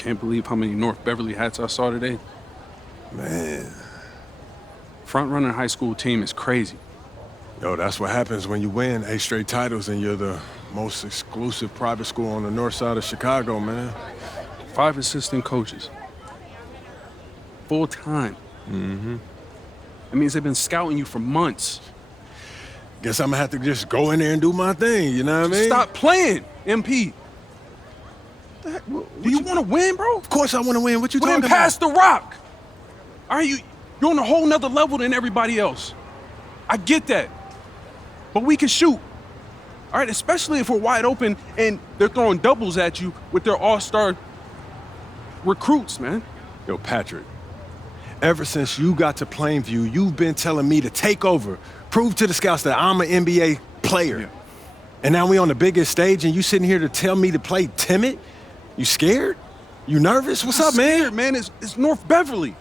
Can't believe how many North Beverly hats I saw today. Man. Front-running high school team is crazy. Yo, that's what happens when you win 8 straight titles and you're the most exclusive private school on the north side of Chicago, man. 5 assistant coaches. Full-time. Mm-hmm. That means they've been scouting you for months. Guess I'm gonna have to just go in there and do my thing, you know what I mean? Stop playing, MP. Do you want to win, bro? Of course I want to win. What you talking then about? pass the rock. All right, you're on a whole nother level than everybody else. I get that. But we can shoot. All right, especially if we're wide open and they're throwing doubles at you with their all-star recruits, man. Yo, Patrick, ever since you got to Plainview, you've been telling me to take over, prove to the scouts that I'm an NBA player. Yeah. And now we on the biggest stage and you sitting here to tell me to play timid? You scared? You nervous? What's up, man? Scared, man. It's North Beverly.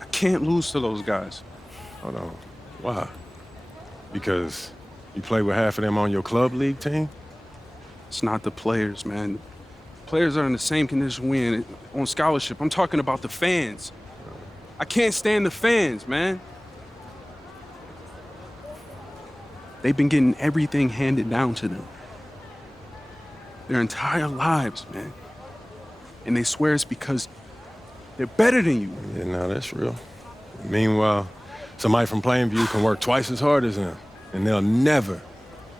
I can't lose to those guys. Hold on. Why? Because you play with half of them on your club league team? It's not the players, man. Players are in the same condition we in on scholarship. I'm talking about the fans. I can't stand the fans, man. They've been getting everything handed down to them. Their entire lives, man. And they swear it's because they're better than you. Yeah, no, that's real. Meanwhile, somebody from Plainview can work twice as hard as them, and they'll never,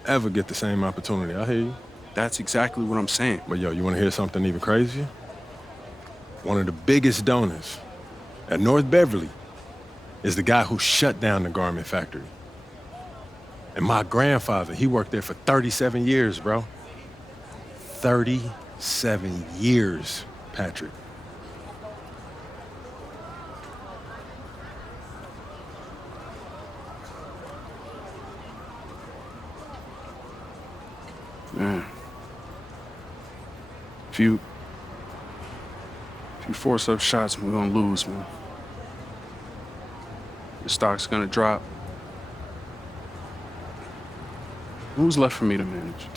ever get the same opportunity. I hear you. That's exactly what I'm saying. But yo, you want to hear something even crazier? One of the biggest donors at North Beverly is the guy who shut down the garment factory. And my grandfather, he worked there for 37 years, bro. 37 years, Patrick. Man. If you force up shots, we're gonna lose, man. The stock's gonna drop. Who's left for me to manage?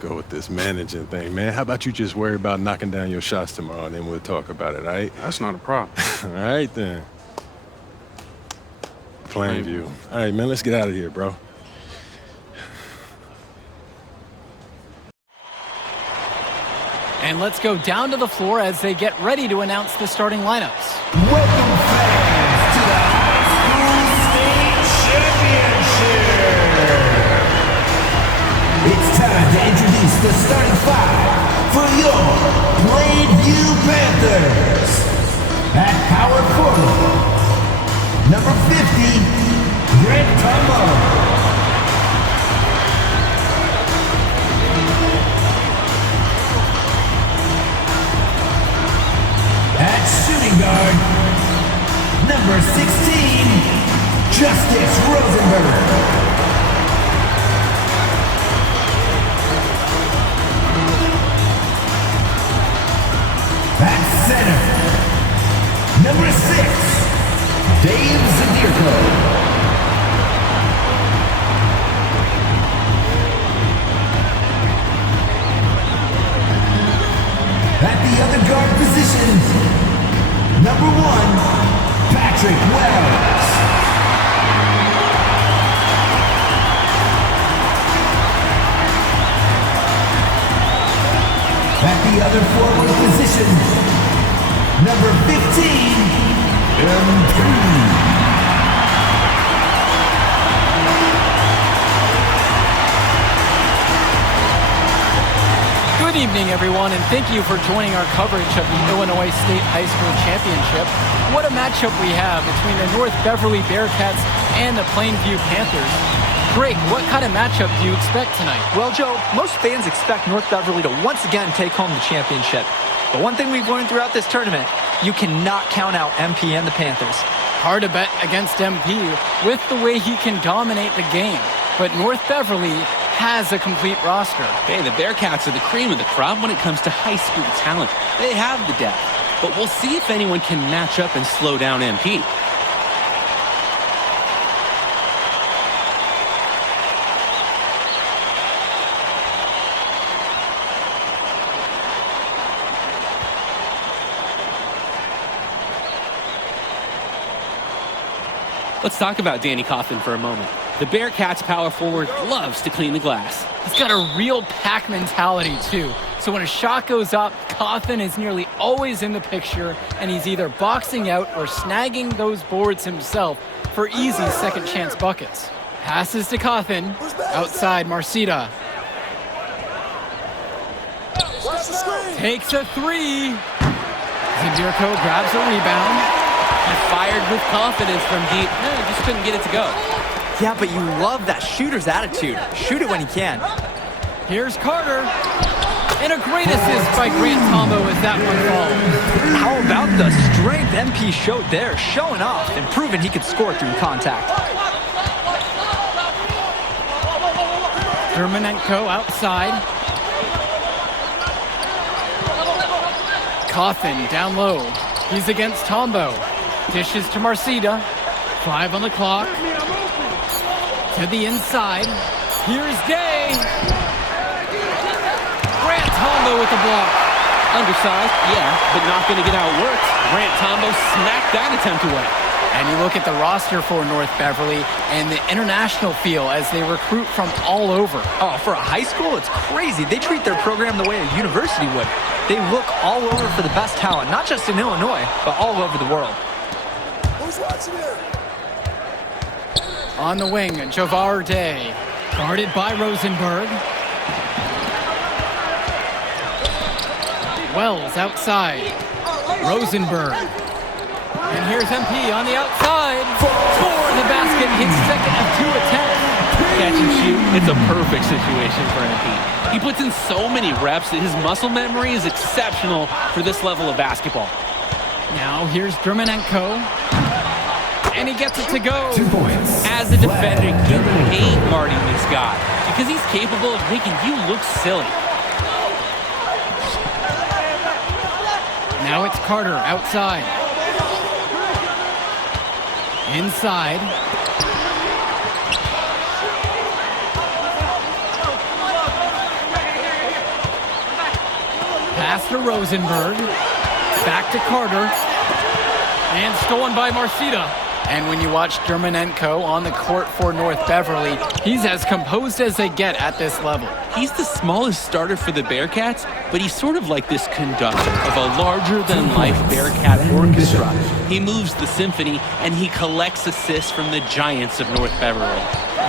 Go with this managing thing, man. How about you just worry about knocking down your shots tomorrow, and then we'll talk about it, all right? That's not a problem. All right, then. Plainview. All right, man, let's get out of here, bro. And let's go down to the floor as they get ready to announce the starting lineups. Welcome, fans, to the High School State Championship. It's time to introduce the starting 5 for your Plainview Panthers. At power forward, number 50, Grant Carmo. At shooting guard, number 16, Justice Rosenberg. At center, number 6, Dave Zadirko. At the other guard position, number 1, Patrick Wells. At the other forward position, number 15, MP. Good evening, everyone, and thank you for joining our coverage of the Illinois State High School Championship. What a matchup we have between the North Beverly Bearcats and the Plainview Panthers. Greg, what kind of matchup do you expect tonight? Well, Joe, most fans expect North Beverly to once again take home the championship. But one thing we've learned throughout this tournament, you cannot count out MP and the Panthers. Hard to bet against MP with the way he can dominate the game. But North Beverly has a complete roster. Hey, the Bearcats are the cream of the crop when it comes to high school talent. They have the depth, but we'll see if anyone can match up and slow down MP. Let's talk about Danny Coughlin for a moment. The Bearcats power forward loves to clean the glass. He's got a real pack mentality, too. So when a shot goes up, Coughlin is nearly always in the picture, and he's either boxing out or snagging those boards himself for easy second chance buckets. Passes to Coughlin. Outside, Marcita. Takes a three. Zadirko grabs a rebound. He fired with confidence from deep. Just couldn't get it to go. Yeah, but you love that shooter's attitude. Shoot it when he can. Here's Carter. And a great assist by Grant Tombo as that one falls. How about the strength MP showed there, showing off and proving he could score through contact. Dermonenko outside. Coughlin down low. He's against Tombo. Dishes to Marcita. 5 on the clock. To the inside. Here's Day. Grant Tombo with the block. Undersized, yeah, but not going to get outworked. Grant Tombo smacked that attempt away. And you look at the roster for North Beverly and the international feel as they recruit from all over. Oh, for a high school, it's crazy. They treat their program the way a university would. They look all over for the best talent, not just in Illinois, but all over the world. Who's watching here? On the wing, Javar Day, guarded by Rosenberg. Wells outside. Rosenberg. And here's MP on the outside. For the basket, his second of 2 attempts. Catch and shoot, it's a perfect situation for MP. He puts in so many reps that his muscle memory is exceptional for this level of basketball. Now here's Dermonenko. And he gets it to go. 2 points. As a defender, you hate guarding this guy because he's capable of making you look silly. Now it's Carter outside. Inside. Pass to Rosenberg. Back to Carter. And stolen by Marcita. And when you watch Dermonenko on the court for North Beverly, he's as composed as they get at this level. He's the smallest starter for the Bearcats, but he's sort of like this conductor of a larger-than-life Bearcat orchestra. He moves the symphony, and he collects assists from the giants of North Beverly.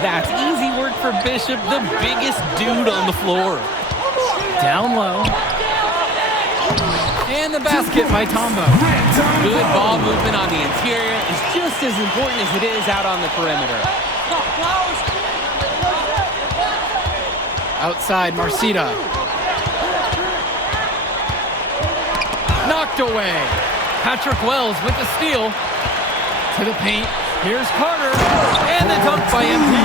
That's easy work for Bishop, the biggest dude on the floor. Down low. And the basket by Tombo. Good ball movement on the interior is just as important as it is out on the perimeter. Outside, Marcita. Knocked away. Patrick Wells with the steal. To the paint. Here's Carter. And the dunk by MP.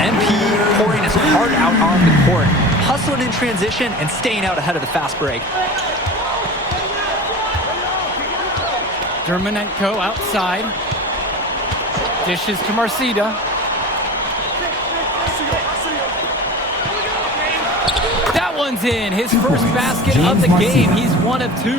MP pouring his heart out on the court, hustling in transition and staying out ahead of the fast break. Dermonenko outside. Dishes to Marcita. That one's in. His first basket of the game. He's 1 of 2.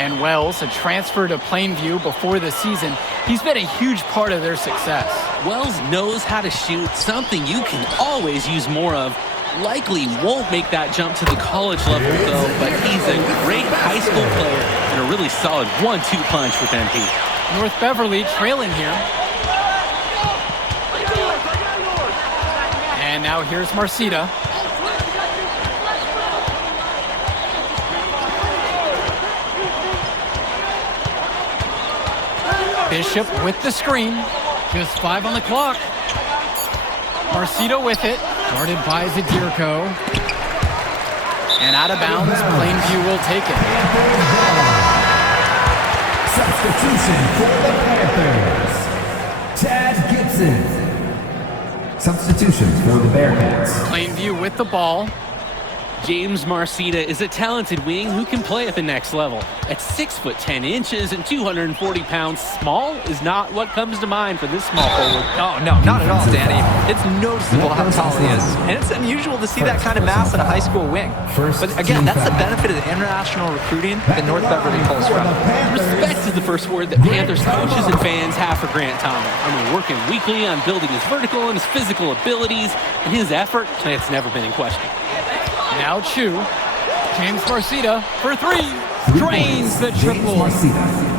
And Wells, a transfer to Plainview before the season, he's been a huge part of their success. Wells knows how to shoot, something you can always use more of. Likely won't make that jump to the college level, though, but he's a great high school player and a really solid 1-2 punch with MP. North Beverly trailing here. And now here's Marcita. Bishop with the screen. Just 5 on the clock. Marcita with it. Guarded by Zadirko. And out of bounds, Plainview will take it. Substitution for the Panthers. Chad Gibson. Substitution for the Bearcats. Plainview with the ball. James Marcita is a talented wing who can play at the next level. At 6 foot 10 inches and 240 pounds, small is not what comes to mind for this small forward. Oh, no, not at all, Danny. It's noticeable how tall he is. And it's unusual to see that kind of mass in a high school wing. But again, that's the benefit of the international recruiting that North Beverly pulls from. Respect is the first word that Panthers coaches and fans have for Grant Thomas. I mean, working weekly on building his vertical and his physical abilities, and his effort, it's never been in question. Now Chu. James Marcita for three. Drains the triple.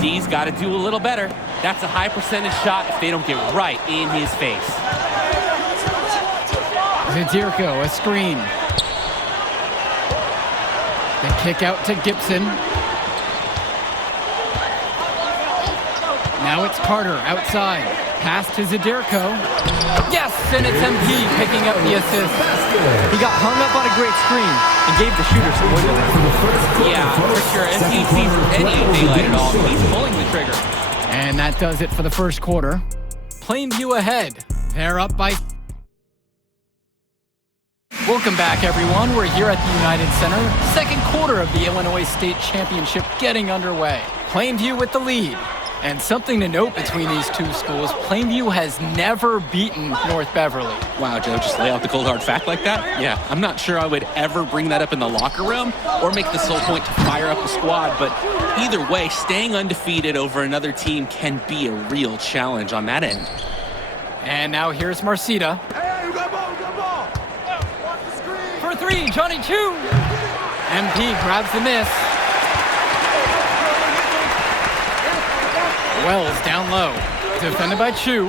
D's got to do a little better. That's a high percentage shot if they don't get right in his face. Zadirko, a screen. The kick out to Gibson. Now it's Carter outside. Pass to Zadirko. Yes, and it's MP picking up the assist. He got hung up on a great screen and gave the shooter some wiggle room. Yeah, for sure. If he sees any daylight at all, he's pulling the trigger. And that does it for the first quarter. Plainview ahead. They're up by... Welcome back, everyone. We're here at the United Center. Second quarter of the Illinois State Championship getting underway. Plainview with the lead. And something to note between these two schools, Plainview has never beaten North Beverly. Wow, Joe, just lay out the cold hard fact like that? Yeah, I'm not sure I would ever bring that up in the locker room or make the sole point to fire up the squad, but either way, staying undefeated over another team can be a real challenge on that end. And now here's Marcita. Hey, you got ball. Watch the screen. For three, Johnny Chu. MP grabs the miss. Wells down low, defended by Chu.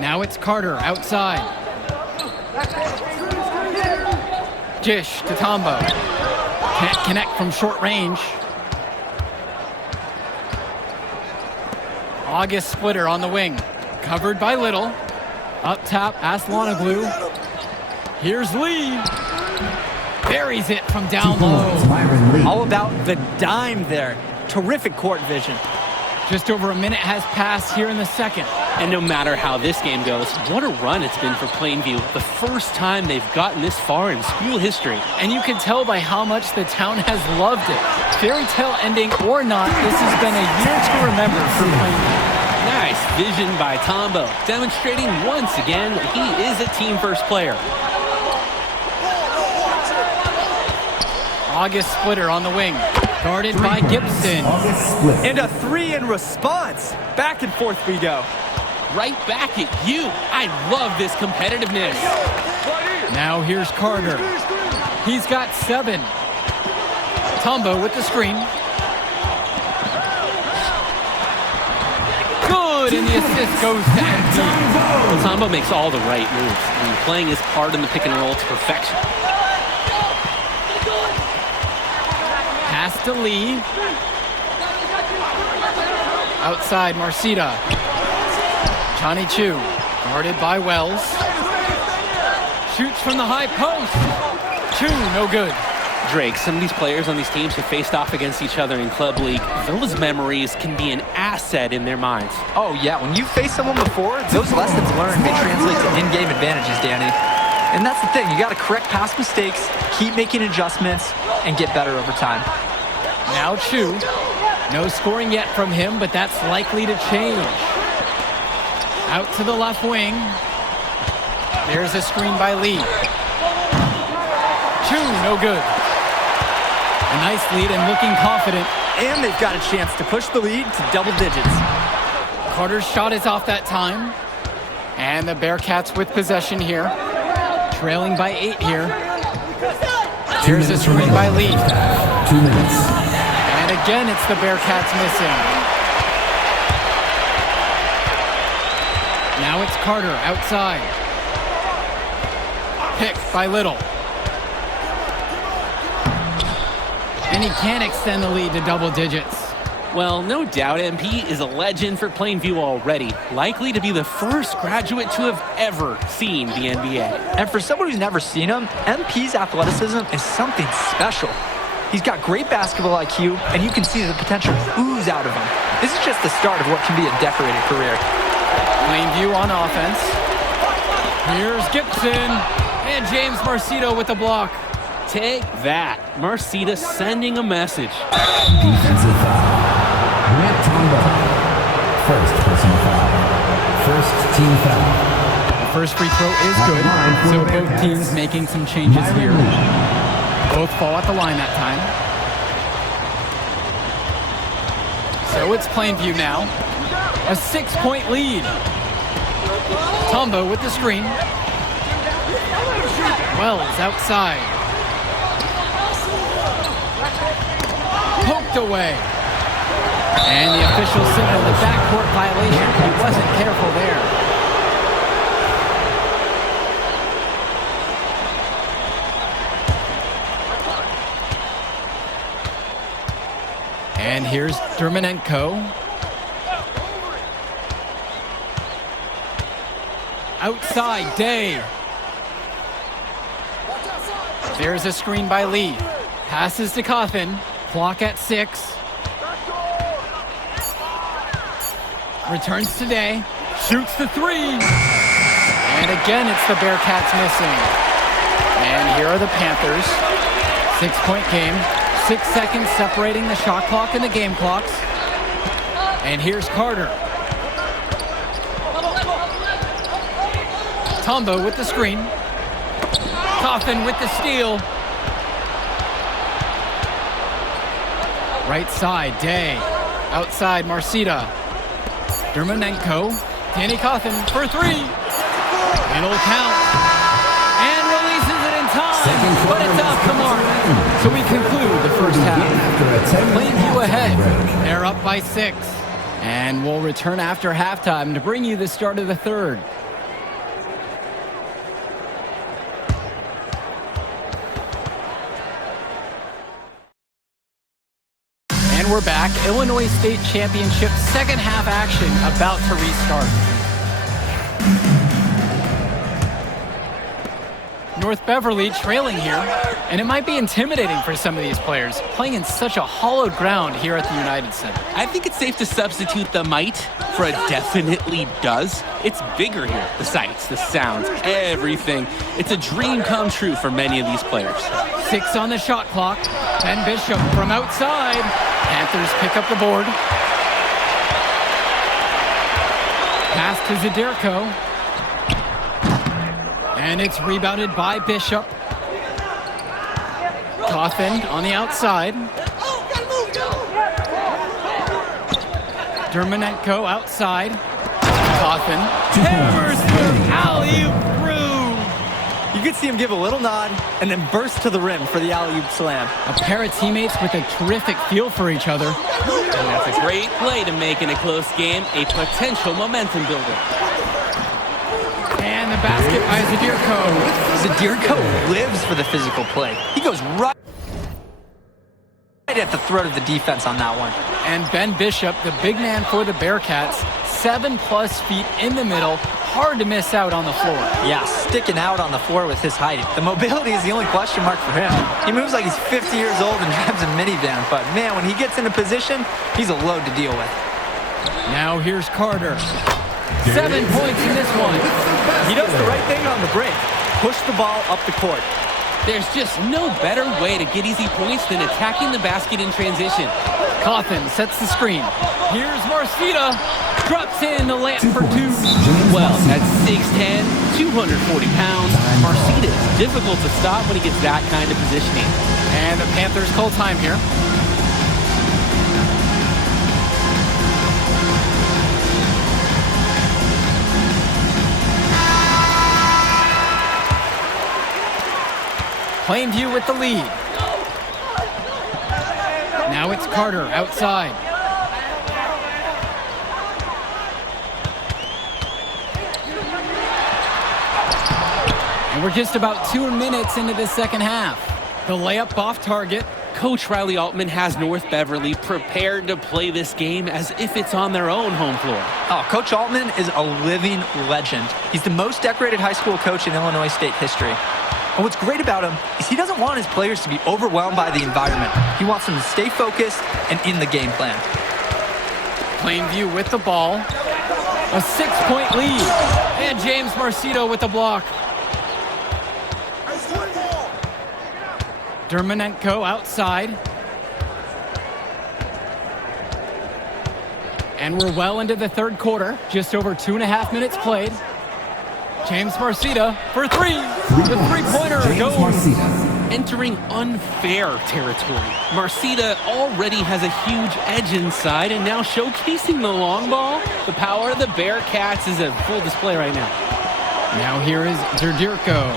Now it's Carter outside. Dish to Tombo. Can't connect from short range. August Splitter on the wing, covered by Little. Up top, Aslanoglu. Here's Lee. Buries it from down low. All about the dime there. Terrific court vision. Just over a minute has passed here in the second. And no matter how this game goes, what a run it's been for Plainview. The first time they've gotten this far in school history. And you can tell by how much the town has loved it. Fairy tale ending or not, this has been a year to remember for Plainview. Nice vision by Tombo, demonstrating once again that he is a team-first player. August Splitter on the wing, guarded by Gibson. And a three in response. Back and forth we go. Right back at you. I love this competitiveness. Now here's Carter. He's got 7. Tombo with the screen. Good, and the assist goes to MP. Well, Tombo makes all the right moves. I mean, playing his part in the pick and roll to perfection. Pass to Lee. Outside, Marcita. Johnny Chu, guarded by Wells. Shoots from the high post. Chu, no good. Drake, some of these players on these teams have faced off against each other in Club League. Those memories can be an asset in their minds. Oh, yeah. When you've faced someone before, those lessons learned may translate to in-game advantages, Danny. And that's the thing. You got to correct past mistakes, keep making adjustments, and get better over time. Now Chu. No scoring yet from him, but that's likely to change. Out to the left wing. There's a screen by Lee. Chu, no good. A nice lead and looking confident. And they've got a chance to push the lead to double digits. Carter's shot is off that time. And the Bearcats with possession here. Trailing by 8 here. Here's a screen by Lee. 2 minutes. And again, it's the Bearcats missing. Now it's Carter outside. Picked by Little. And he can't extend the lead to double digits. Well, no doubt MP is a legend for Plainview already, likely to be the first graduate to have ever seen the NBA. And for someone who's never seen him, MP's athleticism is something special. He's got great basketball IQ, and you can see the potential ooze out of him. This is just the start of what can be a decorated career. Plainview on offense. Here's Gibson. And James Marcito with the block. Take that. Marcita sending a message. Defensive foul. Grant Tombo. First personal foul. First team foul. The first free throw is good, so both teams making some changes here. Both fall at the line that time. So it's Plainview now. A 6-point lead. Tombo with the screen. Wells outside. Poked away. And the official signaled the backcourt violation. He wasn't careful there. And here's Dermanenko. Outside, Day. There's a screen by Lee. Passes to Coffin. Clock at 6. Returns to Day. Shoots the 3. And again, it's the Bearcats missing. And here are the Panthers. 6-point game. 6 seconds separating the shot clock and the game clocks. And here's Carter. Tombo with the screen. Coffin with the steal. Right side, Day. Outside, Marcita. Dermanenko. Danny Coffin for 3. It'll count. And releases it in time. But it's off the mark. So we conclude the first half. Plainview ahead. They're up by 6. And we'll return after halftime to bring you the start of the third. And we're back. Illinois State Championship second half action about to restart. North Beverly trailing here, and it might be intimidating for some of these players, playing in such a hollowed ground here at the United Center. I think it's safe to substitute the might for a definitely does. It's bigger here. The sights, the sounds, everything. It's a dream come true for many of these players. 6 on the shot clock. Ben Bishop from outside. Panthers pick up the board. Pass to Zadirko. And it's rebounded by Bishop. Coffin on the outside. Dermanenko outside. Coffin. Hammers through. Alley-oop through. You could see him give a little nod and then burst to the rim for the alley-oop slam. A pair of teammates with a terrific feel for each other. And that's a great play to make in a close game, a potential momentum builder. And the basket by Zadirko. Zadirko lives for the physical play. He goes right at the throat of the defense on that one. And Ben Bishop, the big man for the Bearcats, 7+ feet in the middle. Hard to miss out on the floor. Yeah, sticking out on the floor with his height. The mobility is the only question mark for him. He moves like he's 50 years old and drives a minivan, but man, when he gets into position, he's a load to deal with. Now here's Carter. 7 points in this one. He does the right thing on the break. Push the ball up the court. There's just no better way to get easy points than attacking the basket in transition. Coffin sets the screen. Here's Marcita. Drops in the layup for 2. Well, at 6'10", 240 pounds, Marcita is difficult to stop when he gets that kind of positioning. And the Panthers call time here. Plainview with the lead. Now it's Carter outside. And we're just about 2 minutes into the second half. The layup off target. Coach Riley Altman has North Beverly prepared to play this game as if it's on their own home floor. Oh, Coach Altman is a living legend. He's the most decorated high school coach in Illinois State history. And what's great about him is he doesn't want his players to be overwhelmed by the environment. He wants them to stay focused and in the game plan. Plainview with the ball. A 6-point lead. And James Marcito with the block. Dermonenko outside. And we're well into the third quarter. Just over 2.5 minutes played. James Marcito for three. The three-pointer goes. Entering unfair territory. Marcita already has a huge edge inside, and now showcasing the long ball. The power of the Bearcats is at full display right now. Now here is Zerdirko.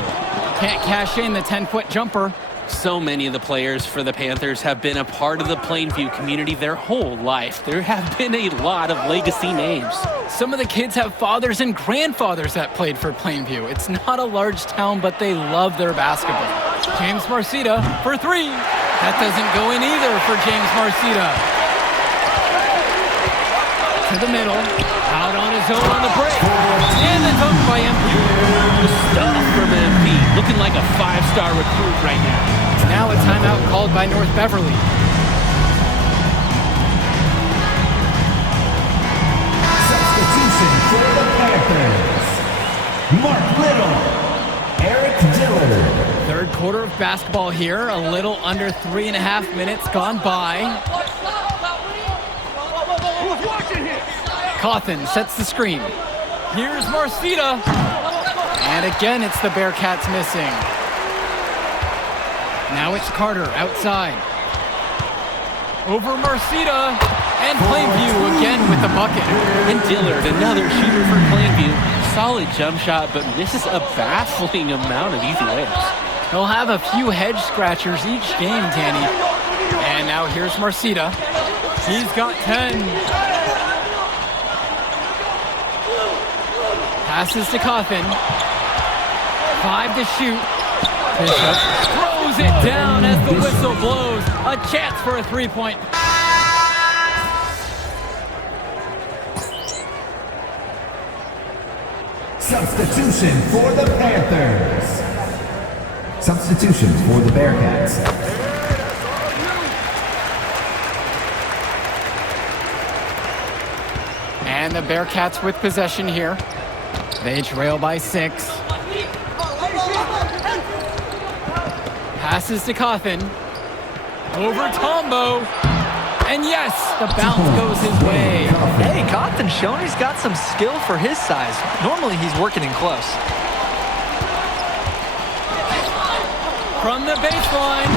Can't cash in the 10-foot jumper. So many of the players for the Panthers have been a part of the Plainview community their whole life. There have been a lot of legacy names. Some of the kids have fathers and grandfathers that played for Plainview. It's not a large town, but they love their basketball. James Marcito for three. That doesn't go in either for James Marcito. To the middle, out on his own on the break. And the dunk by MP. The stuff from MP, looking like a 5-star recruit right now. Now a timeout called by North Beverly. Substitution for the Panthers. Mark Little, Eric Dillard. Third quarter of basketball here. A little under 3.5 minutes gone by. Cawthon sets the screen. Here's Marcito. And again, it's the Bearcats missing. Now it's Carter outside. Over Marcito. And Plainview again with the bucket. And Dillard, another shooter for Plainview. Solid jump shot, but misses a baffling amount of easy layups. He'll have a few head scratchers each game, Danny. And now here's Marcito. He's got 10. Passes to Cawthon. 5 to shoot. Bishop throws it down as the whistle blows. A chance for a three-point. Substitution for the Panthers. Substitutions for the Bearcats. And the Bearcats with possession here. They trail by 6. Passes to Cawthon. Over Tombo. And yes, the bounce goes his way. Hey, Cawthon's shown he's got some skill for his size. Normally he's working in close. From the baseline.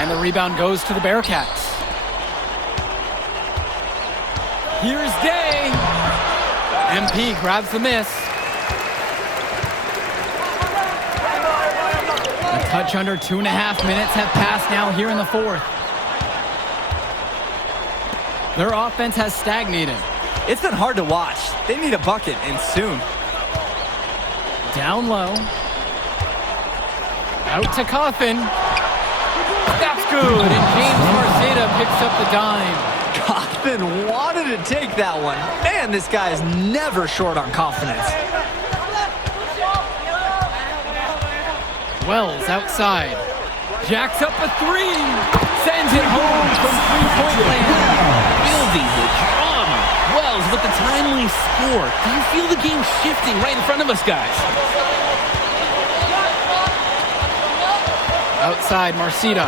And the rebound goes to the Bearcats. Here's Day. MP grabs the miss. A touch under 2.5 minutes have passed now here in the fourth. Their offense has stagnated. It's been hard to watch. They need a bucket, and soon. Down low. Out to Cawthon. That's good, and James Marcito picks up the dime. Cawthon wanted to take that one. Man, this guy is never short on confidence. Wells outside. Jacks up a three. Sends it home from three-point land. Building the drama. Wells with the timely score. Do you feel the game shifting right in front of us, guys? Outside, Marcito.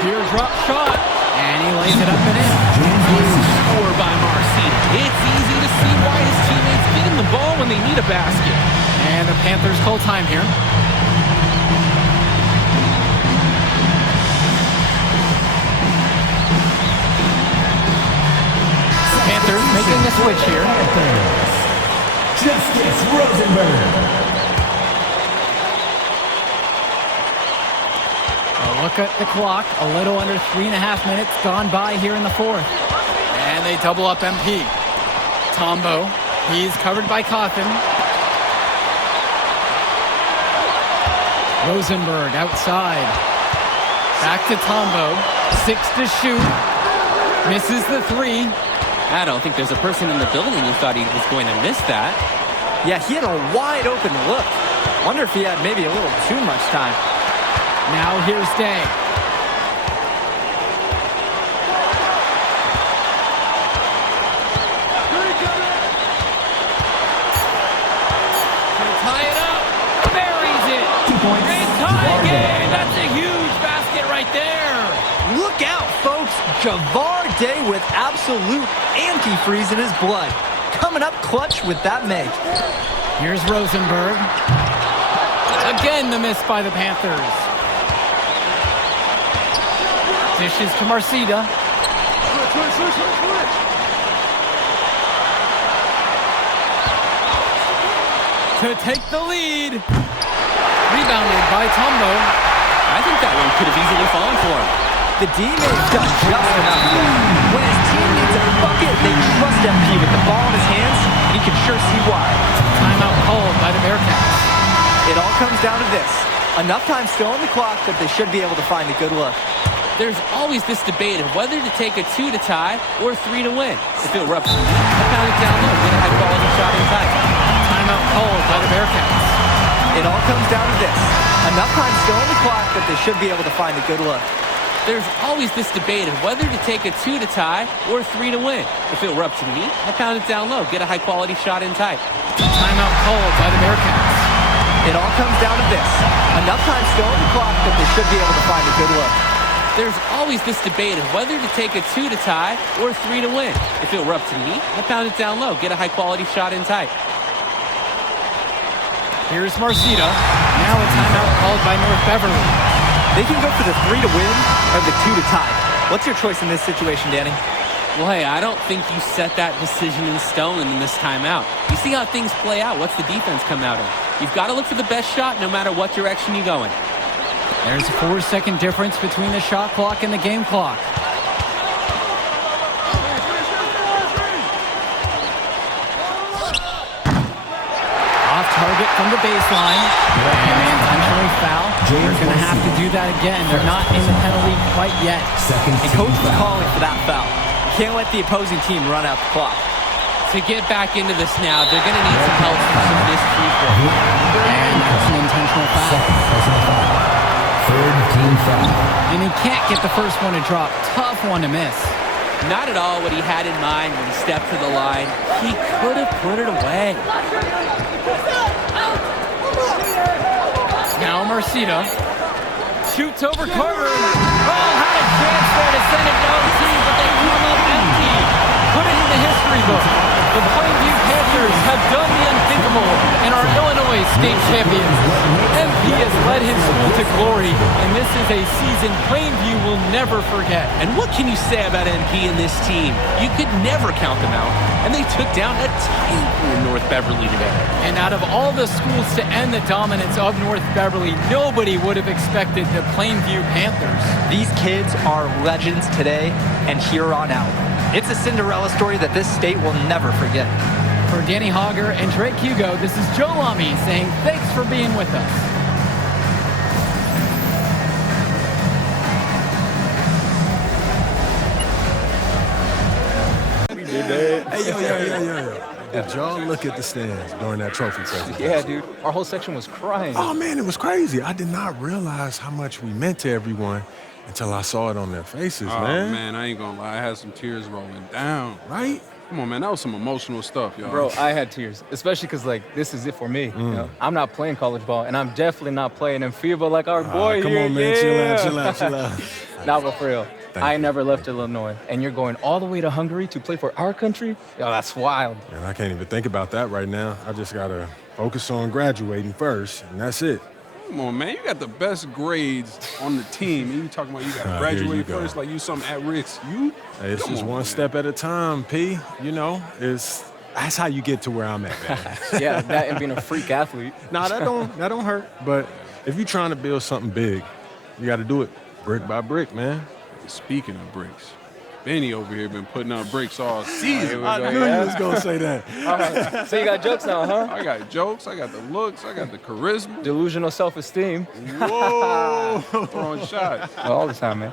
Teardrop shot. And he lays it up and in. Score by Marcito. It's easy to see why his teammates get him the ball when they need a basket. And the Panthers call time here. Panthers making the switch here. Justice Rosenberg. A look at the clock. A little under 3.5 minutes gone by here in the fourth. And they double up MP. Tombo. He's covered by Cawthon. Rosenberg outside. Back to Tombo. 6 to shoot. Misses the three. I don't think there's a person in the building who thought he was going to miss that. Yeah, he had a wide open look. Wonder if he had maybe a little too much time. Now here's Day. right there. Look out, folks. Gfrazy with absolute antifreeze in his blood. Coming up clutch with that make. Here's Rosenberg. Again, the miss by the Panthers. Dishes to Marcida. To take the lead. Rebounded by Tombo. I think that one could have easily fallen for him. The D-Mate's done just enough there. When his team needs a bucket, they trust MP with the ball in his hands, and you can sure see why. Timeout called by the Bearcats. It all comes down to this. Enough time still on the clock that they should be able to find a good look. There's always this debate of whether to take a 2 to tie or 3 to win. If it were up to me, I pound it down low, get a high-quality shot in tight. Timeout called by the Bearcats. It all comes down to this. Enough time still on the clock that they should be able to find a good look. There's always this debate of whether to take a 2 to tie or 3 to win. If it were up to me, I pound it down low, get a high-quality shot in tight. Timeout called by the Bearcats. It all comes down to this. Enough time still on the clock that they should be able to find a good look. There's always this debate of whether to take a 2 to tie or 3 to win. If it were up to me, I pound it down low, get a high-quality shot in tight. Here's Marcida. Now a timeout called by North Beverly. They can go for the 3 to win or the 2 to tie. What's your choice in this situation, Danny? Well, hey, I don't think you set that decision in stone in this timeout. You see how things play out. What's the defense come out in? You've got to look for the best shot no matter what direction you go in. There's a 4-second difference between the shot clock and the game clock. Off target from the baseline. And they intentionally foul. They're going to have to do that again. They're not in the penalty quite yet. And coach was calling for that foul. Can't let the opposing team run out the clock. To get back into this now, they're going to need some help from some missed free throws. And that's an intentional foul. Third team foul. And he can't get the first one to drop. Tough one to miss. Not at all what he had in mind when he stepped to the line. He could have put it away. Now Marcida shoots over Carter. Oh, had a chance there to send it to OT, but they come up empty. Put it in the history book. The Plainview Panthers have done the unthinkable and are Illinois state champions. MP has led his school to glory, and this is a season Plainview will never forget. And what can you say about MP and this team? You could never count them out. And they took down a titan in North Beverly today. And out of all the schools to end the dominance of North Beverly, nobody would have expected the Plainview Panthers. These kids are legends today and here on out. It's a Cinderella story that this state will never forget. For Danny Hogger and Drake Hugo, this is Joe Lamy saying thanks for being with us. Hey, yo. Did y'all look at the stands during that trophy presentation? Yeah, dude. Our whole section was crying. Oh, man, it was crazy. I did not realize how much we meant to everyone until I saw it on their faces, Oh, man. man, I ain't gonna lie. I had some tears rolling down. Right? Come on, man. That was some emotional stuff, y'all. Bro, I had tears, especially because, like, this is it for me. You know? I'm not playing college ball, and I'm definitely not playing in FIBA like our boy Come here. on, man. Yeah. Chill out. Nah, but for real. I you. never left Illinois, and you're going all the way to Hungary to play for our country? Yo, that's wild. And I can't even think about that right now. I just got to focus on graduating first, and that's it. Come on, man. You got the best grades on the team. And you talking about you got to Here graduate you go. first like you something at risk. You? Hey, it's Come just on, one man. step at a time, P. You know, that's how you get to where I'm at, man. Yeah, that and being a freak athlete. Nah, that don't hurt. But if you're trying to build something big, you got to do it brick by brick, man. Speaking of bricks, Benny over here been putting up bricks all season. I knew you was gonna say that. All right, so you got jokes now, huh? I got jokes. I got the looks. I got the charisma. Delusional self-esteem. Whoa! Throwing shots. All the time, man.